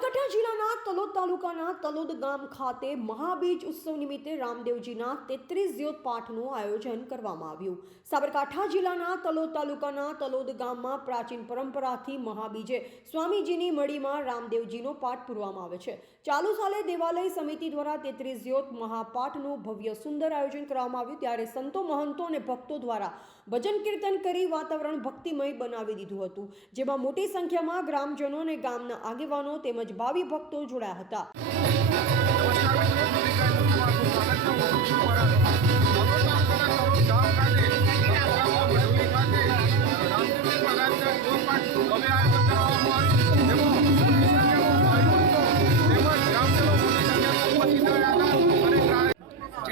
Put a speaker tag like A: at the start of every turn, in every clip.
A: સાબરકાંઠા જિલ્લાના તલોદ તાલુકાના તલોદ ગામ ખાતે મહાબીજ ઉત્સવ નિમિત્તે રામદેવજીના તેત્રીસ પાઠનું આયોજન કરવામાં આવ્યું. સાબરકાંઠા જિલ્લાના તલોદ તાલુકાના તલોદ ગામમાં પ્રાચીન પરંપરાથી મહાબીજે સ્વામીજીની મડીમાં રામદેવજીનો પાઠ પૂરવામાં આવે છે. ચાલુ સાલે દેવાલય સમિતિ દ્વારા તેત્રીસ જ્યોત મહાપાઠનું ભવ્ય સુંદર આયોજન કરવામાં આવ્યું. ત્યારે સંતો, મહંતો અને ભક્તો દ્વારા ભજન કીર્તન કરી વાતાવરણ ભક્તિમય બનાવી દીધું હતું. જેમાં મોટી સંખ્યામાં ગ્રામજનો અને ગામના આગેવાનો તેમજ ભાવિ ભક્તો જોડાયા હતા.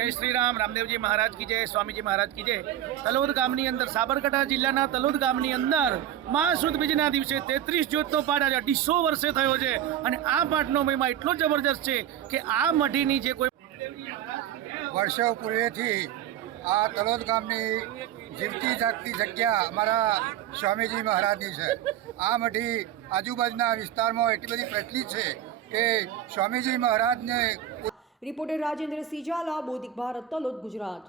B: જય શ્રી રામ, રામદેવજી મહારાજ કી જય, સ્વામીજી મહારાજ કી જય. તલોદ ગામની અંદર, સાબરકાંઠા જિલ્લાના તલોદ ગામની અંદર મહાસુદ બીજના દિવસે તેત્રીસ જ્યોતનો પાઠ આજે અઢીસો વર્ષે થયો છે. અને આ પાઠનો મહિમા એટલો જબરજસ્ત છે કે આ મઢીની જે કોઈ
C: વર્ષો પૂર્વેથી આ તલોદ ગામની જીવતી જાગતી જગ્યા અમારા સ્વામીજી મહારાજની છે. આ મઢી આજુબાજુના વિસ્તારમાં એટલી બધી પ્રચલિત છે કે સ્વામીજી મહારાજને
A: રિપોર્ટર રાજેન્દ્ર સિજાલા બોધિક ભારત તલોદ ગુજરાત